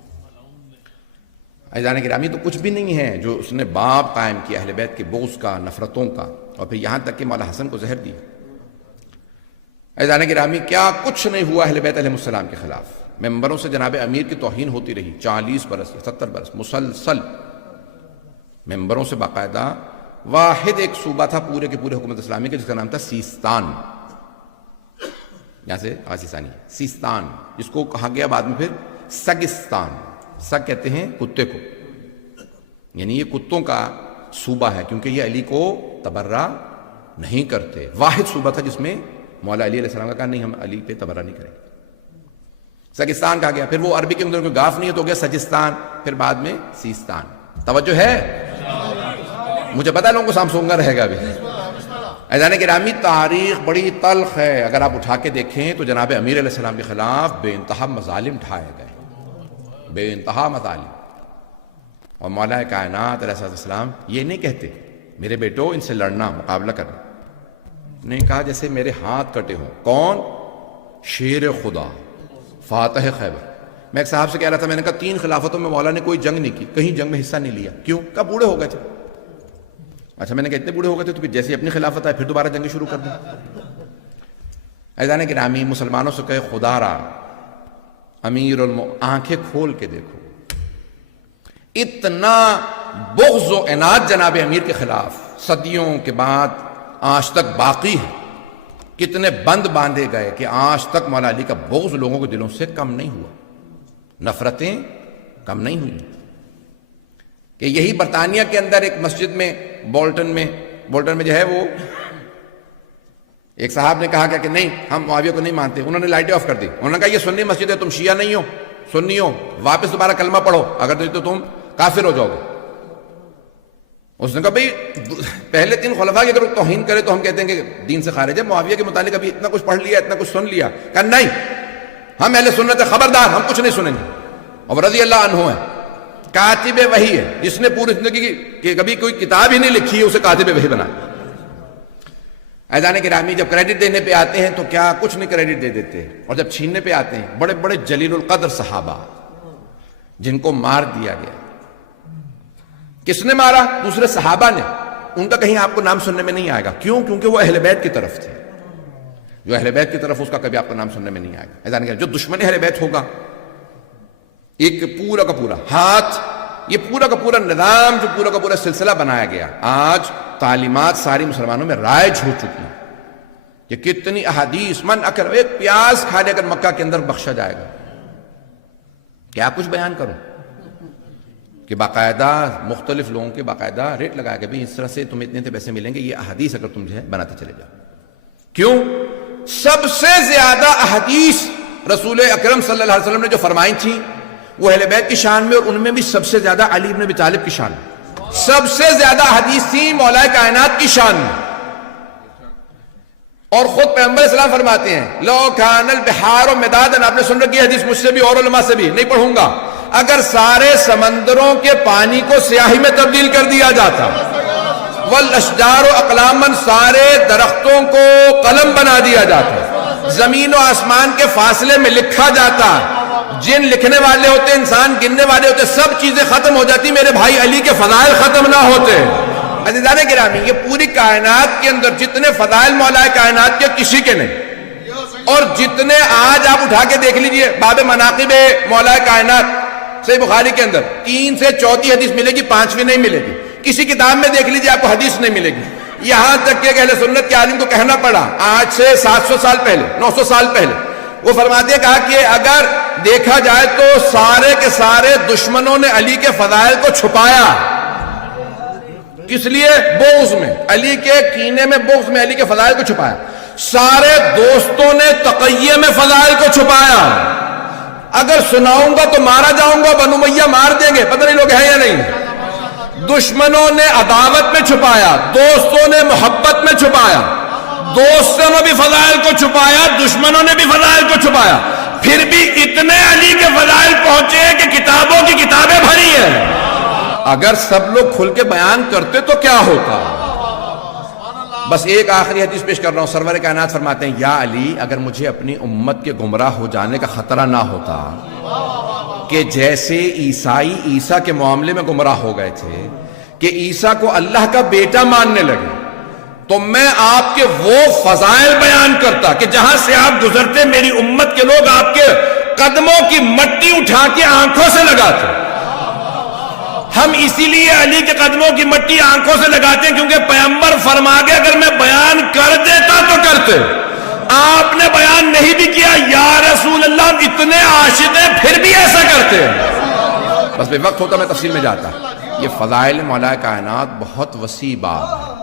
عزیزان گرامی تو کچھ بھی نہیں ہے جو اس نے باب قائم کیا اہل بیت کے بغض کا، نفرتوں کا، اور پھر یہاں تک کہ مولا حسن کو زہر دیا۔ عزیزان گرامی کیا کچھ نہیں ہوا اہل بیت علیہ السلام کے خلاف، ممبروں سے جناب امیر کی توہین ہوتی رہی 40 برس 70 برس مسلسل، ممبروں سے باقاعدہ۔ واحد ایک صوبہ تھا پورے کے پورے حکومت اسلامی کے جس کا نام تھا سیستان، یہاں سے آسیستانی سیستان، جس کو کہا گیا بعد میں پھر سگستان۔ سگ کہتے ہیں کتے کو، یعنی یہ کتوں کا صوبہ ہے کیونکہ یہ علی کو تبرہ نہیں کرتے۔ واحد صوبہ تھا جس میں مولا علی علیہ السلام کا کہا نہیں ہم علی پہ تبرہ نہیں کریں گے، سگستان کہا گیا۔ پھر وہ عربی کے اندر کوئی گاف نہیں ہے تو ہو گیا سجستان، پھر بعد میں سیستان۔ توجہ ہے؟ مجھے پتا لوگوں کو سامسونگا رہے گا ابھی۔ عزیزان گرامی تاریخ بڑی تلخ ہے، اگر آپ اٹھا کے دیکھیں تو جناب امیر علیہ السلام کے خلاف بے انتہا مظالم ڈھائے گئے، بے انتہا مظالم۔ اور مولا کائنات علیہ السلام یہ نہیں کہتے میرے بیٹو ان سے لڑنا مقابلہ کرنا، نہیں کہا جیسے میرے ہاتھ کٹے ہوں۔ کون؟ شیر خدا فاتح خیبر۔ میں ایک صاحب سے کہہ رہا تھا، میں نے کہا 3 خلافتوں میں مولا نے کوئی جنگ نہیں کی، کہیں جنگ میں حصہ نہیں لیا، کیوں؟ کہا بوڑھے ہو گئے تھے۔ اچھا میں نے کہا اتنے بوڑھے ہو گئے تھے تو پھر جیسے اپنی خلافت آئے پھر دوبارہ جنگیں شروع کر دیں۔ عزیزان گرامی مسلمانوں سے کہے خدا را امیر آنکھیں کھول کے دیکھو، اتنا بغض و عناد جناب امیر کے خلاف صدیوں کے بعد آج تک باقی ہے۔ کتنے بند باندھے گئے کہ آج تک مولا علی کا بغض لوگوں کے دلوں سے کم نہیں ہوا، نفرتیں کم نہیں ہوئی۔ کہ یہی برطانیہ کے اندر ایک مسجد میں بولٹن میں جو ہے وہ ایک صاحب نے کہا کہ نہیں ہم معاویہ کو نہیں مانتے، انہوں نے لائٹیں آف کر دی، انہوں نے کہا یہ سنی مسجد ہے، تم شیعہ نہیں ہو، سنی ہو، واپس دوبارہ کلمہ پڑھو، اگر نہیں تو تم کافر ہو جاؤ گے۔ اس نے کہا بھئی پہلے 3 خلفاء کی اگر توہین کرے تو ہم کہتے ہیں کہ دین سے خارج ہے، معاویہ کے متعلق ابھی اتنا کچھ پڑھ لیا، اتنا کچھ سن لیا۔ کہا نہیں ہم اہل سنت خبردار، ہم کچھ نہیں سنیں گے۔ اور رضی اللہ عنہ ہیں، کاتب وحی ہے، جس نے پوری زندگی کی کبھی کوئی کتاب ہی نہیں لکھی ہے اسے کاتب وحی بنایا۔ عزیزان گرامی، جب کریڈٹ دینے پہ آتے ہیں تو کیا کچھ نہیں کریڈٹ دے دیتے، اور جب چھیننے پہ آتے ہیں بڑے بڑے جلیل القدر صحابہ جن کو مار دیا گیا۔ کس نے مارا؟ دوسرے صحابہ نے۔ ان کا کہیں آپ کو نام سننے میں نہیں آئے گا، کیوں؟ کیونکہ وہ اہل بیت کی طرف تھے۔ جو اہل بیت کی طرف، اس کا کبھی آپ کا نام سننے میں نہیں آئے گا۔ عزیزان گرامی، جو دشمن اہل بیت ہوگا، ایک پورا کا پورا ہاتھ، یہ پورا کا پورا نظام، جو پورا کا پورا سلسلہ بنایا گیا، آج تعلیمات ساری مسلمانوں میں رائج ہو چکی ہیں کہ کتنی احادیث، من اکل، ایک پیاز کھا لے اگر مکہ کے اندر بخشا جائے گا۔ کیا کچھ بیان کروں کہ باقاعدہ مختلف لوگوں کے باقاعدہ ریٹ لگایا کہ بھئی اس طرح سے تمہیں اتنے پیسے ملیں گے، یہ احادیث اگر تم جو ہے بناتے چلے جاؤ۔ کیوں؟ سب سے زیادہ احادیث رسول اکرم صلی اللہ علیہ وسلم نے جو فرمائی تھی وہ اہل بیت کی شان میں، اور ان میں بھی سب سے زیادہ علی بن ابی طالب کی شان میں، سب سے زیادہ حدیث تھی مولا کائنات کی شان میں۔ اور خود پیغمبر اسلام فرماتے ہیں لو کان البحار مدادا، آپ نے سن رکھی حدیث مجھ سے بھی اور علماء سے بھی، نہیں پڑھوں گا، اگر سارے سمندروں کے پانی کو سیاہی میں تبدیل کر دیا جاتا، والاشجار اقلاما، سارے درختوں کو قلم بنا دیا جاتا، زمین و آسمان کے فاصلے میں لکھا جاتا، جن لکھنے والے ہوتے، انسان گننے والے ہوتے، سب چیزیں ختم ہو جاتی، میرے بھائی علی کے فضائل ختم نہ ہوتے۔ عزیزان گرامی، یہ پوری کائنات کے اندر جتنے فضائل مولا کائنات کے کسی کے نہیں، اور جتنے آج آپ اٹھا کے دیکھ لیجئے باب مناقب مولا کائنات صحیح بخاری کے اندر 3 سے 4 حدیث ملے گی، 5ویں نہیں ملے گی، کسی کتاب میں دیکھ لیجئے آپ کو حدیث نہیں ملے گی، یہاں تک کہ اہل سنت کے عالم کو کہنا پڑا آج سے 700 سال پہلے، 900 سال پہلے، وہ فرماتے ہیں کہا کہ اگر دیکھا جائے تو سارے کے سارے دشمنوں نے علی کے فضائل کو چھپایا، کس لیے؟ بغض میں، علی کے کینے میں، بغض میں علی کے فضائل کو چھپایا، سارے دوستوں نے تقیہ میں فضائل کو چھپایا، اگر سناؤں گا تو مارا جاؤں گا، بنو امیہ مار دیں گے، پتہ نہیں لوگ ہیں یا نہیں، دشمنوں نے عداوت میں چھپایا، دوستوں نے محبت میں چھپایا، دوستوں نے بھی فضائل کو چھپایا، دشمنوں نے بھی فضائل کو چھپایا، پھر بھی اتنے علی کے فضائل پہنچے کہ کتابوں کی کتابیں بھری ہیں۔ اگر سب لوگ کھل کے بیان کرتے تو کیا ہوتا؟ بس ایک آخری حدیث پیش کر رہا ہوں، سرور کائنات فرماتے ہیں یا علی، اگر مجھے اپنی امت کے گمراہ ہو جانے کا خطرہ نہ ہوتا کہ جیسے عیسائی عیسیٰ کے معاملے میں گمراہ ہو گئے تھے کہ عیسیٰ کو اللہ کا بیٹا ماننے لگے، تو میں آپ کے وہ فضائل بیان کرتا کہ جہاں سے آپ گزرتے میری امت کے لوگ آپ کے قدموں کی مٹی اٹھا کے آنکھوں سے لگاتے۔ ہم اسی لیے علی کے قدموں کی مٹی آنکھوں سے لگاتے ہیں کیونکہ پیغمبر فرما گئے اگر میں بیان کر دیتا تو کرتے، آپ نے بیان نہیں بھی کیا، یا رسول اللہ اتنے عاشق ہیں پھر بھی ایسا کرتے ہیں۔ بس بے وقت ہوتا میں تفصیل میں جاتا۔ یہ فضائل مولا کائنات بہت وسیع باب ہے،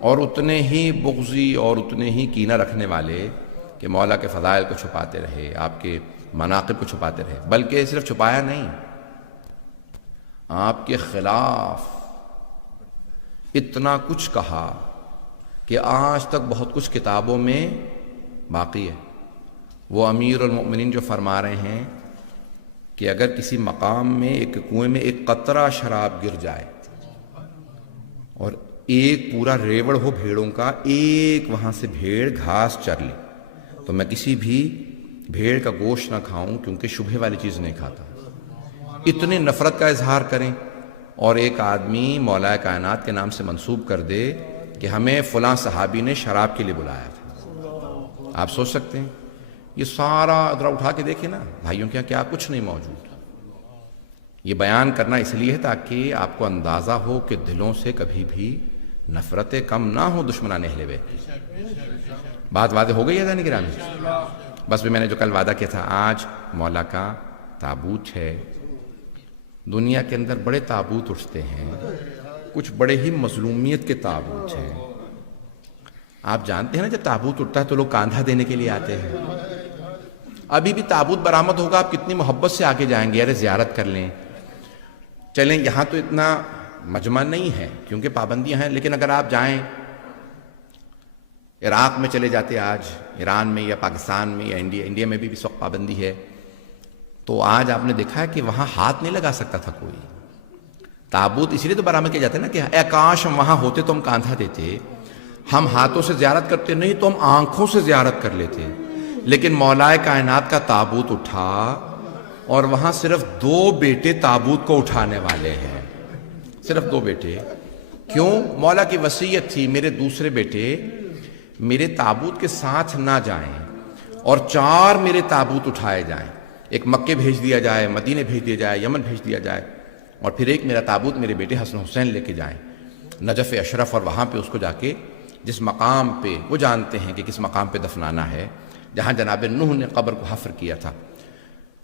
اور اتنے ہی بغضی اور اتنے ہی کینہ رکھنے والے کہ مولا کے فضائل کو چھپاتے رہے، آپ کے مناقب کو چھپاتے رہے، بلکہ صرف چھپایا نہیں، آپ کے خلاف اتنا کچھ کہا کہ آج تک بہت کچھ کتابوں میں باقی ہے۔ وہ امیر المؤمنین جو فرما رہے ہیں کہ اگر کسی مقام میں ایک کنویں میں ایک قطرہ شراب گر جائے اور ایک پورا ریوڑ ہو بھیڑوں کا، ایک وہاں سے بھیڑ گھاس چر لے تو میں کسی بھی بھیڑ کا گوشت نہ کھاؤں کیونکہ شبہ والی چیز نہیں کھاتا۔ اتنی نفرت کا اظہار کریں اور ایک آدمی مولا کائنات کے نام سے منسوب کر دے کہ ہمیں فلاں صحابی نے شراب کے لیے بلایا تھا۔ آپ سوچ سکتے ہیں یہ سارا ذرا اٹھا کے دیکھیں نا بھائیوں کیا کیا کچھ نہیں موجود۔ یہ بیان کرنا اس لیے ہے تاکہ آپ کو اندازہ ہو کہ دلوں سے کبھی بھی نفرتیں کم نہ ہو دشمنان اہل بیت کی۔ بات واضح ہو گئی ہے ذہن گرامی؟ بس بھی میں نے جو کل وعدہ کیا تھا، آج مولا کا تابوت ہے۔ دنیا کے اندر بڑے تابوت اٹھتے ہیں، کچھ بڑے ہی مظلومیت کے تابوت ہیں۔ آپ جانتے ہیں نا جب تابوت اٹھتا ہے تو لوگ کاندھا دینے کے لیے آتے ہیں۔ ابھی بھی تابوت برآمد ہوگا، آپ کتنی محبت سے آگے جائیں گے، ارے زیارت کر لیں، چلیں۔ یہاں تو اتنا مجمع نہیں ہے کیونکہ پابندیاں ہیں، لیکن اگر آپ جائیں عراق میں چلے جاتے، آج ایران میں یا پاکستان میں یا انڈیا میں بھی اس وقت پابندی ہے، تو آج آپ نے دیکھا ہے کہ وہاں ہاتھ نہیں لگا سکتا تھا کوئی. تابوت اس لیے تو برآمد کیا جاتا ہے نا کہ اے کاش ہم وہاں ہوتے تو ہم کاندھا دیتے. ہم ہاتھوں سے زیارت کرتے نہیں تو ہم آنکھوں سے زیارت کر لیتے. لیکن مولا کائنات کا تابوت اٹھا اور وہاں صرف 2 بیٹے تابوت کو اٹھانے والے ہیں. صرف 2 بیٹے. کیوں؟ مولا کی وصیت تھی میرے دوسرے بیٹے میرے تابوت کے ساتھ نہ جائیں اور 4 میرے تابوت اٹھائے جائیں. ایک مکے بھیج دیا جائے, مدینے بھیج دیا جائے, یمن بھیج دیا جائے, اور پھر ایک میرا تابوت میرے بیٹے حسن حسین لے کے جائیں نجف اشرف, اور وہاں پہ اس کو جا کے جس مقام پہ وہ جانتے ہیں کہ کس مقام پہ دفنانا ہے جہاں جناب نوح نے قبر کو حفر کیا تھا.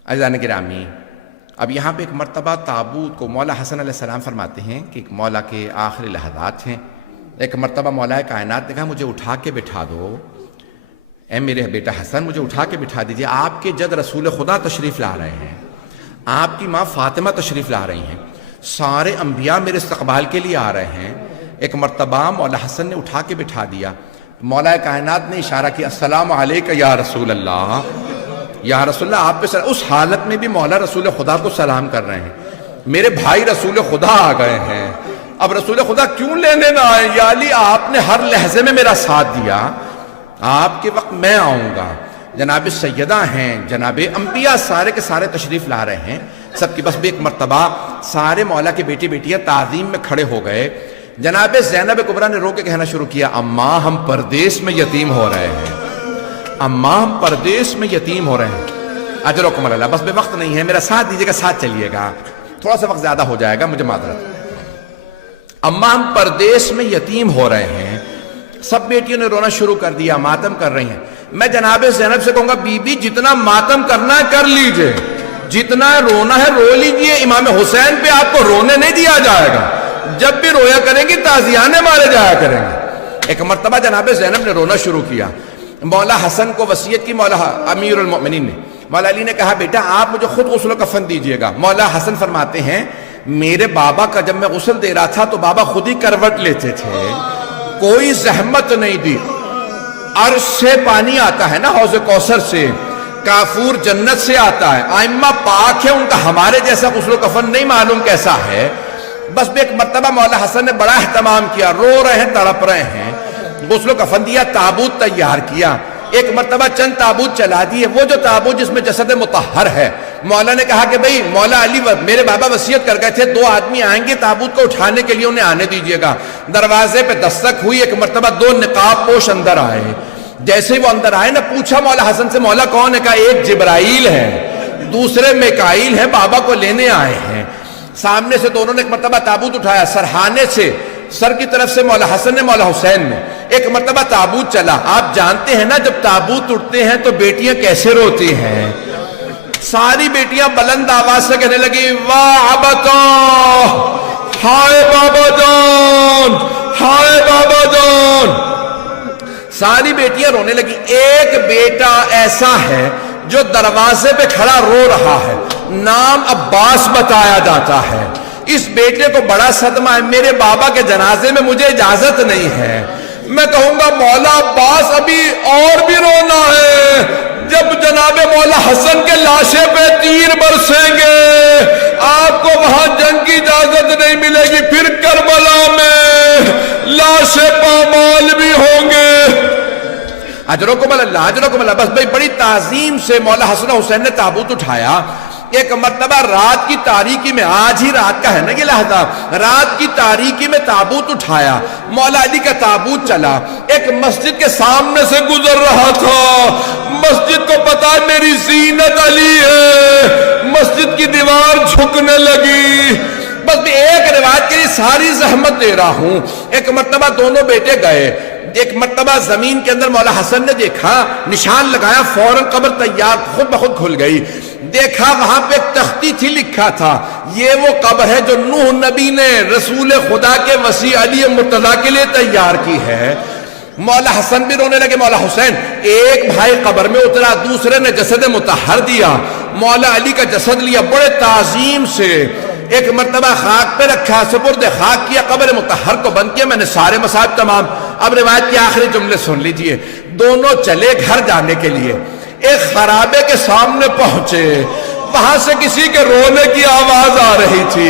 عزیزان گرامی, اب یہاں پہ ایک مرتبہ تابوت کو مولا حسن علیہ السلام فرماتے ہیں کہ ایک مولا کے آخری لحظات ہیں. ایک مرتبہ مولا کائنات نے کہا مجھے اٹھا کے بٹھا دو, اے میرے بیٹا حسن مجھے اٹھا کے بٹھا دیجئے. آپ کے جد رسول خدا تشریف لا رہے ہیں, آپ کی ماں فاطمہ تشریف لا رہی ہیں, سارے انبیاء میرے استقبال کے لیے آ رہے ہیں. ایک مرتبہ مولا حسن نے اٹھا کے بٹھا دیا. مولا کائنات نے اشارہ کیا السلام علیکہ یا رسول اللہ, یا رسول اللہ آپ پہ. اس حالت میں بھی مولا رسول خدا کو سلام کر رہے ہیں. میرے بھائی رسول خدا آ گئے ہیں, اب رسول خدا کیوں لینے نہ آئے؟ یا علی آپ نے ہر لحظے میں میرا ساتھ دیا, آپ کے وقت میں آؤں گا. جناب سیدہ ہیں, جناب انبیاء سارے کے سارے تشریف لا رہے ہیں سب کی. بس بھی ایک مرتبہ سارے مولا کے بیٹی بیٹیاں تعظیم میں کھڑے ہو گئے. جناب زینب کبریٰ نے رو کے کہنا شروع کیا اماں ہم پردیس میں یتیم ہو رہے ہیں, اماں ہم پردیس میں یتیم ہو رہے ہیں. اجرکم اللہ. بس بے وقت نہیں ہے, میرا ساتھ دیجیے گا, ساتھ چلیے گا, تھوڑا سا وقت زیادہ ہو جائے گا, مجھے معذرت. اماں ہم پردیس میں یتیم ہو رہے ہیں. سب بیٹیوں نے رونا شروع کر دیا, ماتم کر رہی ہیں. میں جناب زینب سے کہوں گا بی بی جتنا ماتم کرنا ہے کر لیجئے, جتنا رونا ہے رو لیجئے. امام حسین پہ آپ کو رونے نہیں دیا جائے گا, جب بھی رویا کریں گی تازیانے مارے جایا کریں گے. ایک مرتبہ جناب زینب نے رونا شروع کیا. مولا حسن کو وصیت کی مولا امیر المؤمنین نے. مولا علی نے کہا بیٹا آپ مجھے خود غسل و کفن دیجئے گا. مولا حسن فرماتے ہیں میرے بابا کا جب میں غسل دے رہا تھا تو بابا خود ہی کروٹ لیتے تھے, کوئی زحمت نہیں دی. عرش سے پانی آتا ہے نا, حوض کوثر سے, کافور جنت سے آتا ہے. ائمہ پاک ہے, ان کا ہمارے جیسا غسل و کفن نہیں معلوم کیسا ہے. بس بھی ایک مرتبہ مولا حسن نے بڑا اہتمام کیا, رو رہے ہیں, تڑپ رہے ہیں. غسل و کفن دیا, تابوت تیار کیا. ایک مرتبہ چند تابوت چلا دیے, وہ جو تابوت جس میں جسد مطہر ہے. مولا نے کہا کہ بھئی مولا علی میرے بابا وصیت کر گئے تھے 2 آدمی آئیں گے تابوت کو اٹھانے کے لیے, انہیں آنے دیجئے گا. دروازے پہ دستک ہوئی, ایک مرتبہ 2 نقاب پوش اندر آئے. جیسے ہی وہ اندر آئے نا, پوچھا مولا حسن سے مولا کون ہے؟ کہا ایک جبرائیل ہے, دوسرے میکائیل ہے, بابا کو لینے آئے ہیں. سامنے سے دونوں نے ایک مرتبہ تابوت اٹھایا, سرہانے سے سر کی طرف سے مولا حسن نے, مولا حسین نے. ایک مرتبہ تابوت چلا. آپ جانتے ہیں نا جب تابوت اٹھتے ہیں تو بیٹیاں کیسے روتی ہیں. ساری بیٹیاں بلند آواز سے کہنے لگی واہ ابتا, ہائے بابا جان, ہائے بابا جان. ساری بیٹیاں رونے لگی. ایک بیٹا ایسا ہے جو دروازے پہ کھڑا رو رہا ہے, نام عباس بتایا جاتا ہے. اس بیٹے کو بڑا صدمہ ہے, میرے بابا کے جنازے میں مجھے اجازت نہیں ہے. میں کہوں گا مولا عباس ابھی اور بھی رونا ہے, جب جناب مولا حسن کے لاشے پہ تیر برسیں گے آپ کو وہاں جنگ کی اجازت نہیں ملے گی. پھر کربلا میں لاشیں پامال بھی ہوں گے. اجرکم اللہ, اجرکم اللہ. بس بھئی بڑی تعظیم سے مولا حسن حسین نے تابوت اٹھایا. ایک مرتبہ رات کی تاریکی میں, آج ہی رات کا ہے نا یہ لحظہ, رات کی تاریکی میں تابوت اٹھایا. مولا علی کا تابوت چلا, ایک مسجد کے سامنے سے گزر رہا تھا. مسجد کو پتا ہے میری زینت علی ہے, مسجد کی دیوار جھکنے لگی. بس میں ایک روایت کے لیے ساری زحمت دے رہا ہوں. ایک مرتبہ دونوں بیٹے گئے, ایک مرتبہ زمین کے اندر مولا حسن نے دیکھا, نشان لگایا, فوراً قبر تیار خود بخود کھل گئی. دیکھا وہاں پہ ایک تختی تھی, لکھا تھا یہ وہ قبر ہے جو نوح نبی نے رسول خدا کے وصی علی مرتضیٰ کے لیے تیار کی ہے. مولا حسن بھی رونے لگے, مولا حسین. ایک بھائی قبر میں اترا, دوسرے نے جسد مطہر دیا. مولا علی کا جسد لیا, بڑے تعظیم سے ایک مرتبہ خاک پہ رکھا, سپرد خاک کیا, قبر مطہر کو بند کیا. میں نے سارے مصائب تمام. اب روایت کے آخری جملے سن لیجئے. دونوں چلے گھر جانے کے لیے, ایک خرابے کے سامنے پہنچے, وہاں سے کسی کے رونے کی آواز آ رہی تھی.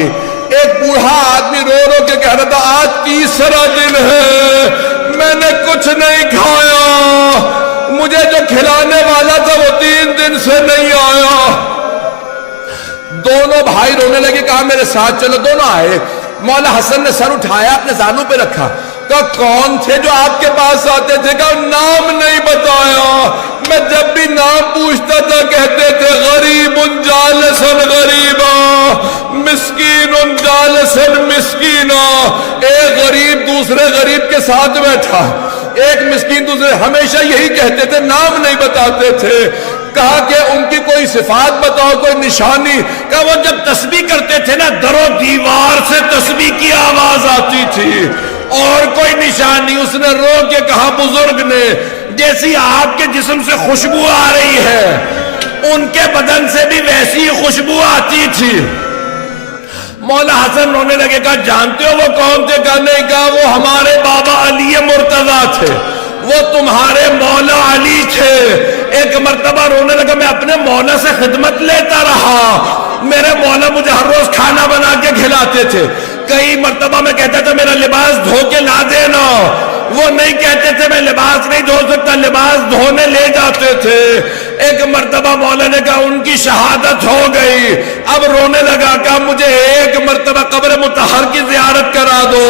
ایک بوڑھا آدمی رو رو کے کہہ رہا تھا آج تیسرا دن ہے میں نے کچھ نہیں کھایا, مجھے جو کھلانے والا تھا وہ 3 دن سے نہیں آیا. دونوں بھائی رونے لگے, کہا میرے ساتھ چلو. دونوں آئے. مولا حسن نے سر اٹھایا اپنے زانوں پہ رکھا, کہا کون تھے جو آپ کے پاس آتے تھے؟ کہا نام نہیں بتایا. میں جب بھی نام پوچھتا تھا کہتے تھے غریب جالسن غریبا, مسکین جالسن مسکینا. ایک غریب دوسرے غریب کے ساتھ بیٹھا, ایک مسکین دوسرے, ہمیشہ یہی کہتے تھے, نام نہیں بتاتے تھے. کہا کہ ان کی کوئی صفات بتاؤ, کوئی نشانی. کہا وہ جب تسبیح کرتے تھے نا در و دیوار سے تسبیح کی آواز آتی تھی, اور کوئی نشانی. اس نے رو کے کہا بزرگ نے جیسی آپ کے جسم سے خوشبو آ رہی ہے ان کے بدن سے بھی ویسی خوشبو آتی تھی. مولا حسن رونے لگے, کہا جانتے ہو وہ کون تھے؟ کہا نہیں. کہا وہ ہمارے بابا علی مرتضیٰ تھے, وہ تمہارے مولا علی تھے. ایک مرتبہ رونے لگا, میں اپنے مولا سے خدمت لیتا رہا, میرے مولا مجھے ہر روز کھانا بنا کے کھلاتے تھے. کئی مرتبہ میں کہتا تھا میرا لباس دھو کے لا دینا, وہ نہیں کہتے تھے میں لباس نہیں دھو سکتا, لباس دھونے لے جاتے تھے. ایک مرتبہ مولا نے کہا ان کی شہادت ہو گئی. اب رونے لگا, کہا مجھے ایک مرتبہ قبر مطہر کی زیارت کرا دو.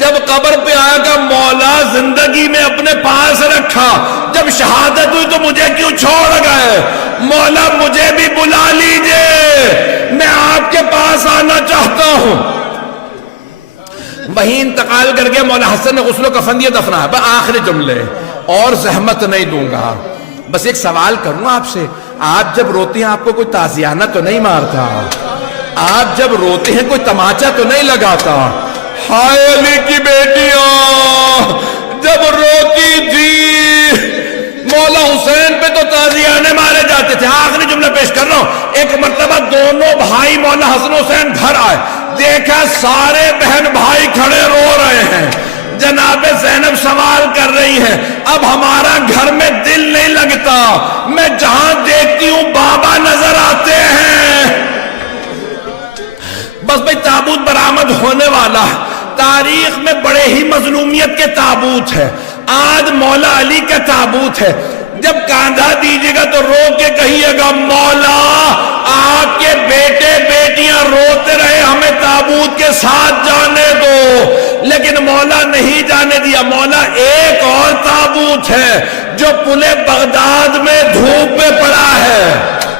جب قبر پہ آیا کہ مولا زندگی میں اپنے پاس رکھا, جب شہادت ہوئی تو مجھے کیوں چھوڑ گئے؟ مولا مجھے بھی بلا لیجئے, میں آپ کے پاس آنا چاہتا ہوں. وہیں انتقال کر کے مولا حسن نے غسل و کفن دیا, دفنا. بس آخری جملے, اور زحمت نہیں دوں گا. بس ایک سوال کروں آپ سے, آپ جب روتے ہیں آپ کو کوئی تازیانہ تو نہیں مارتا؟ آپ جب روتے ہیں کوئی تماچا تو نہیں لگاتا؟ ہائے علی کی بیٹیاں جب روتی تھی مولا حسین پہ تو تازیانے مارے جاتے تھے. آخری جملہ پیش کر رہا ہوں. ایک مرتبہ دونوں بھائی مولا حسن حسین گھر آئے, دیکھا سارے بہن بھائی کھڑے رو رہے ہیں. جناب زینب سوال کر رہی ہے, اب ہمارا گھر میں دل نہیں لگتا, میں جہاں دیکھتی ہوں بابا نظر آتے ہیں. بس بھئی تابوت برآمد ہونے والا ہے. تاریخ میں بڑے ہی مظلومیت کے تابوت ہے. آج مولا علی کا تابوت ہے. جب کاندھا دیجیے گا تو رو کے کہیے گا مولا آپ کے بیٹے بیٹیاں روتے رہے, ہمیں تابوت کے ساتھ جانے دو. لیکن مولا نہیں جانے دیا. مولا ایک اور تابوت ہے جو پلے بغداد میں دھوپ میں پڑا ہے.